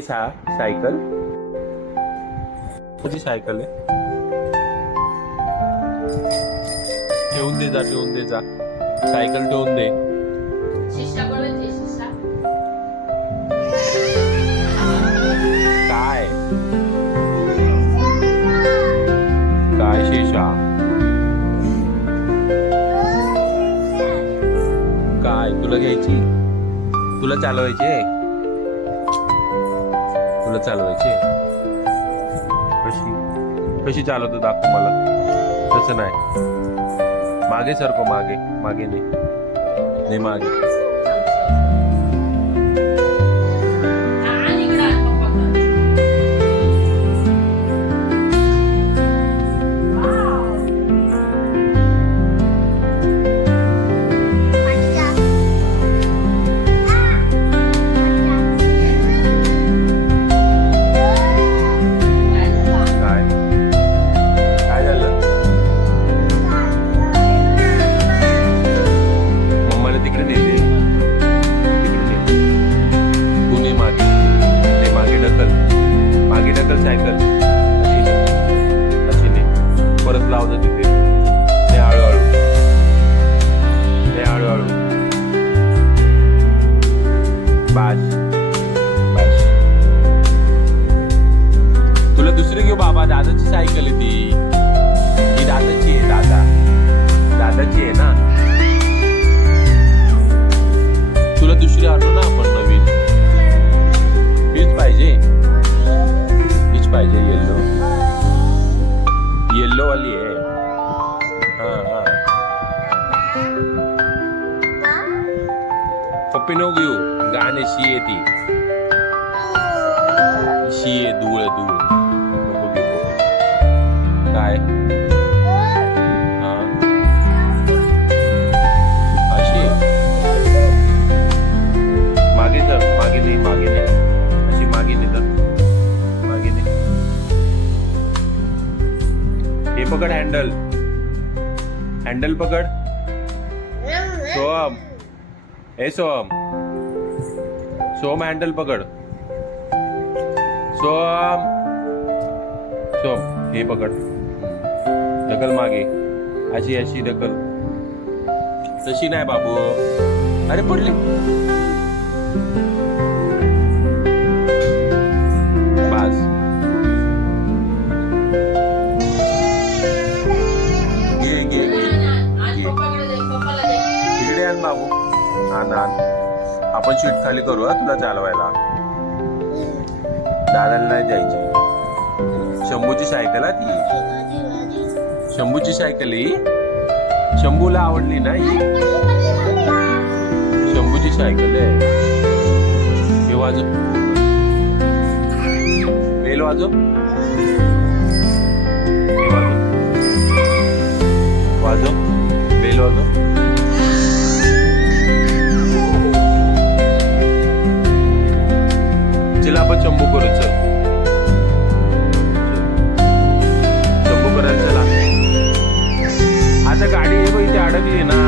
Cycle तुझी cycle आहे. ठेवून दे जा सायकल ठेवून दे. काय काय शेषा काय तुला घ्यायची तुला चालवायची कशी चालवतो दाखव मला. तसं नाही मागे सरको मागे नाही मागे. सायकल अशी नाही परत लावतो तिथे. ते हळूहळू बाश तुला दुसरी घेऊ बाबा. दादाची सायकल आहे ती दादाची आहे. दादाची आहे ना. तुला दुसरी आणू ना आपण नवीन. हीच पाहिजे येल्लो वाली आहे. पप्पी नको घेऊ. गाणे शी आहे ती शी आहे. धूळ नको घेऊ. काय अशी मागे नाही अशी मागे नाही तर हे पकड. हँडल पकड. सोहम हँडल पकड. सोहम हे पकड. ढकल मागे. अशी ढकल. तशी नाही बाबू. अरे पडली. बस इकडे आण बाबू. आण आपण शीट खाली करू. तुला चालवायला दादाला नाही द्यायची. शंभूची सायकल ती शंभूची सायकल ही शंभूला आवडली ना. ही शंभूची सायकल आहे. हे वाजव बेल वाजव. बेल वाजव. चला आपण शंभू करू. चल शंभू करायला चला. आता गाडी इथे अडकली ना.